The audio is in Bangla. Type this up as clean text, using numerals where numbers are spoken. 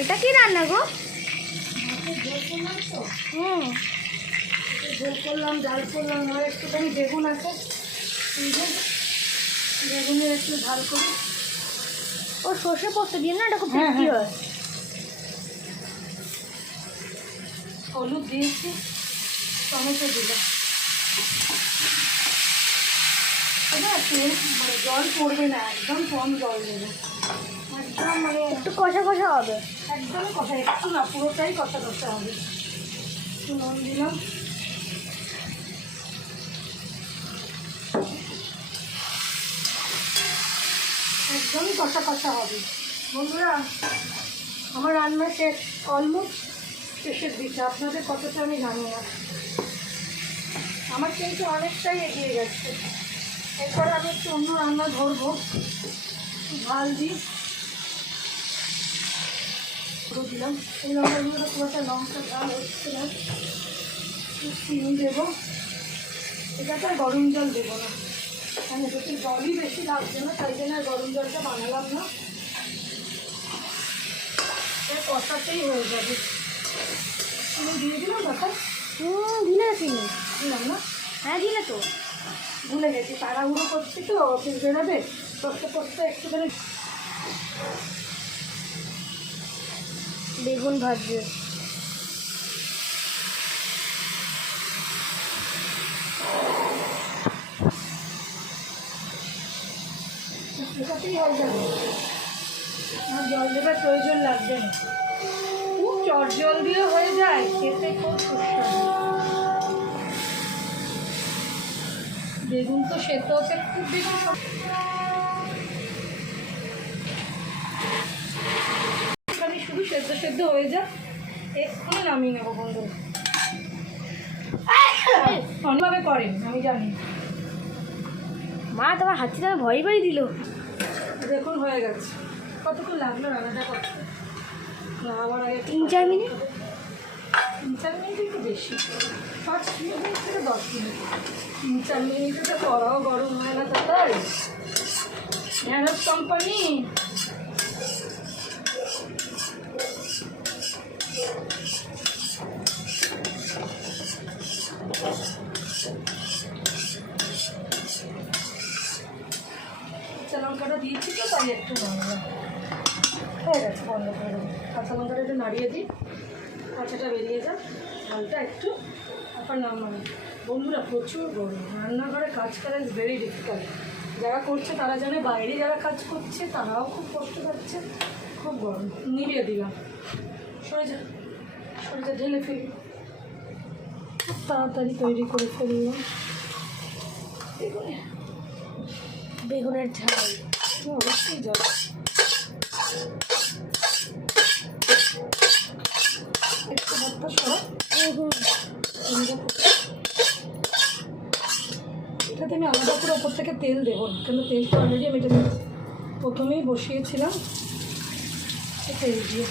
এটা কি রান্না গো? ঝোল করলাম, ডাল করলাম, আর একটুখানি বেগুন আছে, বেগুনের একটু ঝাল করি। ও সর্ষে পোস্ত দিয়ে না, এটা খুব টেস্টি হয়। হলুদ দিয়েছি, টমেটো দিলাম। জল পড়বে না, একদম কম জল দেবে, একদম মানে একটু কষা কষা হবে। একদম কষা, একটু না পুরোটাই কষা কষা হবে। একটু নুন দিলাম, একদমই কষা কষা হবে। বন্ধুরা, আমার রান্না শেষ, অলমোস্ট শেষের দিকে। আপনাদের কতটা আমি জানি না, আমার কিন্তু অনেকটাই এগিয়ে গেছে। এরপরে আমি একটু অন্য রান্না ধরবো, ঝাল দিই, দিলাম। এই লঙ্কাগুলো খুব একটা লঙ্কা ঝাল হচ্ছে না, চিনি দেবো। এটাতে আর গরম জল দেবো না, কারণ এটাতে জলই বেশি লাগছে না, তাই জন্য আর গরম জলটা বানালাম না, কষাতেই হয়ে যাবে। তুমি দিয়ে দিলাম কথা? দিলে চিনি দিলাম না? হ্যাঁ দিলে তো। ভুলে গেছি, তাড়াহুড়ো করছি তো, অফিস বেরোবে, কষ্ট করতে একটুখানি। বেগুন ভাজবে। এটাতেই হয়ে যাবে, আর জল দেবার প্রয়োজন লাগবে না, খুব চট জল দিয়ে হয়ে যায়, খেতে খুব সুস্বাদু। বেগুন তো সেদ্ধ হতে খুব বেশি শুধু সেদ্ধ সেদ্ধ হয়ে যায়, এক্ষুনি নামিয়ে নেবো। বন্ধু অনেকভাবে করেন আমি জানি। মা তোমার হাতে তো ভয় করে দিল। দেখুন হয়ে গেছে। কতক্ষণ লাগলো রান্নাটা করতে? না, আমার আগে 3-4 মিনিট। 3-4 মিনিট একটু বেশি, 5 মিনিট থেকে 10 মিনিট। 3-4 মিনিটে তো কড়াও গরম হয় না, তাই ন্যানোস কোম্পানি। কাঁচা লঙ্কাটা দিয়েছি তো, তাই একটু বাংলা হয়ে গেছে। বন্ধ করে দেবো, কাঁচা লঙ্কাটা একটু নাড়িয়ে দিই, কাঁচাটা বেরিয়ে যাক, ঝালটা একটু, তারপর নামানো। বন্ধুরা, প্রচুর গরম, রান্নাঘরে কাজ করা ইজ ভেরি ডিফিকাল্ট। যারা করছে তারা জানে, বাইরে যারা কাজ করছে তারাও খুব কষ্ট পাচ্ছে, খুব গরম। নিভিয়ে দিলাম, সরে যা সরে যা, ঢেলে ফেলি, খুব তাড়াতাড়ি তৈরি করে ফেললাম। বেগুনের ঝাল অবশ্যই যাবে। একটু ভাতটা সরা, এটাতে আমি আলাদা করে ওপর থেকে তেল দেবো না, কেন তেলটা অলরেডি আমি এটা প্রথমেই বসিয়েছিলাম, তেল দিয়ে